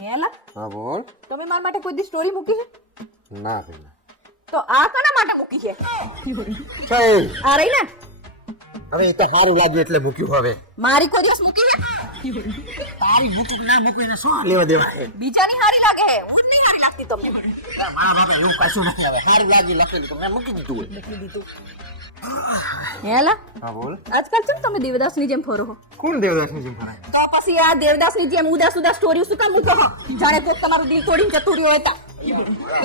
હેલા હા બોલ. તમે મારા માટે કોઈ દી સ્ટોરી મૂકી છે? ના પેલા તો આ કોના માટે મૂકી છે? આ રહી ને હવે એ તો સારું લાગ્યું એટલે મૂક્યું. હવે મારી કોઈ દિવસ મૂકી છે? તારી મૂકું ના મૂકું એને શું લેવા દેવા છે? બીજાની હારી લાગે હે, હું જ નહીં હારી લાગતી તમને. મારા બાપા એવું કશું નહીં. હવે સારું લાગ્યું લખેલું તો મેં મૂકી દીધું હોય. મૂકી દીધું. હેલા હા બોલ. આજકાલ કેમ તમે દેવદાસની જેમ ફરો છો? કોણ દેવદાસની જેમ ફરાય? તો પછી આ દેવદાસની જેમ ઉદાસ ઉદાસ સ્ટોરી શું કામ મૂકો છો? જાણે કોક તમારું દિલ તોડીને જતું રહ્યું હતા.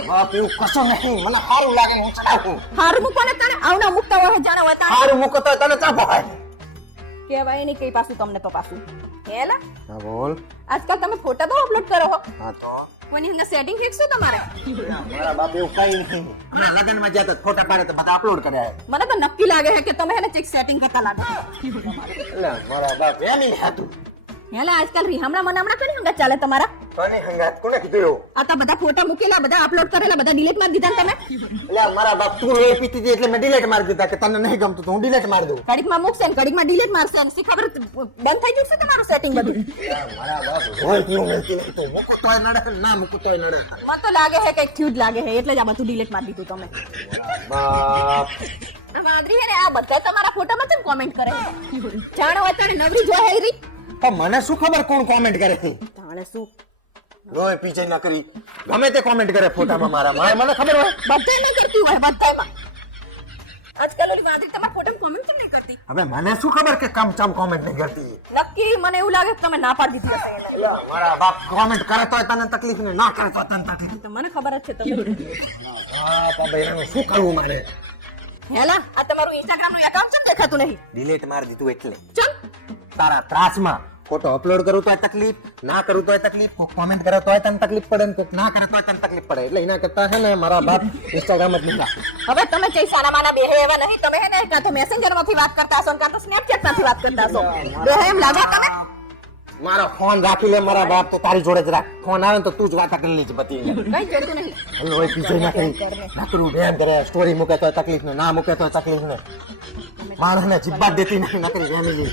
બાપ એવું કશું નહીં. મને સારું લાગે ને હું ચડાવું. હારું મૂકો ને તને આવના મુકતા હોય જાણે હોય તાણે. સારું મૂકો તો તને ચા ભાવે. કહેવાય નહીં કઈ પાછું તમને તો પાછું. હેલા હા બોલ. આજકાલ તમે ફોટા તો અપલોડ કરો છો. હા તો કોની હંગા સેટિંગ ફિક્સ છે તમારે? મારા બાપ એવું કઈ નહીં. હમણાં લગનમાં જ્યાં તો ફોટા પાડે તો બધા અપલોડ કર્યા. મને તો નક્કી લાગે છે કે તમે એને ચેક સેટિંગ કરતા લાગો. એટલે મારા બાપ એમ નહીં હતું. હેલા આજકાલ રીહામણા મનામણા કોની હંગા ચાલે તમારા? કોની હંગાત કોને કીધું એવું? આ તો બધા ફોટા મૂકેલા, બધા અપલોડ કરેલા, બધા ડિલીટ મારી દીધા ને તમે. એટલે મારા બાપ તું એ પીતી હતી એટલે મેં ડિલીટ મારી દીધા કે તને નહીં ગમતું તો હું ડિલીટ મારી દઉં. ઘડીકમાં મૂકશે ને ઘડીકમાં ડિલીટ મારશે ને શી ખબર બંધ થઈ જશે તમારું સેટિંગ બધું. મારા બાપ હોય કેવું મળતી નહીં તો મૂકો તોય નડે ના મૂકો તોય નડે. મને તો લાગે છે કઈક થયું જ લાગે છે એટલે જ આ બધું ડિલીટ મારી દીધું તમે. બાપ આ વાંદરી છે ને આ બધા તમારા ફોટામાં કેમ કોમેન્ટ કરે છે? જાણો અત્યારે નવરી જોઈ હેરી. તો મને શું ખબર કોણ કોમેન્ટ કરે છે? તાણે શું રોય પીછે ન કરી ગમે તે કોમેન્ટ કરે ફોટામાં મારા મને ખબર હોય. બધાય નહીં કરતી હોય બધાયમાં. આજકાલ ઓલી વાંદરી તમારા ફોટામાં કોમેન્ટ કેમ નહીં કરતી? હવે મને શું ખબર કે કમ ચમ કોમેન્ટ નહીં કરતી. નક્કી મને એવું લાગે કે તમે ના પાડી દીધી હશે એને. એટલે મારા બાપ કોમેન્ટ કરે તોય તને તકલીફ ને ના કરે તો તને તકલીફ. તો મને ખબર જ છે તમે. બાપ હવે એનું શું કરવું મારે? હેલા આ તમારું ઇન્સ્ટાગ્રામ નું એકાઉન્ટ કેમ દેખાતું નહીં? ડિલીટ મારી દીધું એટલે ચલ તારા ત્રાસમાં ફોટો અપલોડ કરું તોય તકલીફ, ના કરું તોય તકલીફ, કોક કોમેન્ટ કરે તોય તને તકલીફ પડે ને કોક ના કરે તોય તને તકલીફ પડે. એટલે એના કરતા છે ને મારા બાપ ઇન્સ્ટાગ્રામ જ નહીં રાખે. હવે તમે કઈ સારા માના બેહે એવા નહીં. તમે હે ને કાં તો મેસેન્જર માંથી વાત કરતા હશો કાં તો સ્નેપચેટ માંથી વાત કરતા હશો. બેહે એમ લાગે તમે? મારો ફોન રાખી લે મારા બાપ તો તારી જોડે જ રાખ. ફોન આવે ને તો તું જ વાત કરી લેજે બધી. કઈ જતું નહીં. એટલે હોય પીછે ના કરી નકરું બેન કરે સ્ટોરી મૂકે તોય તકલીફ ને ના મૂકે તોય તકલીફ ને માણસને જીબ્બા દેતી નહીં નકરી ફેમિલી.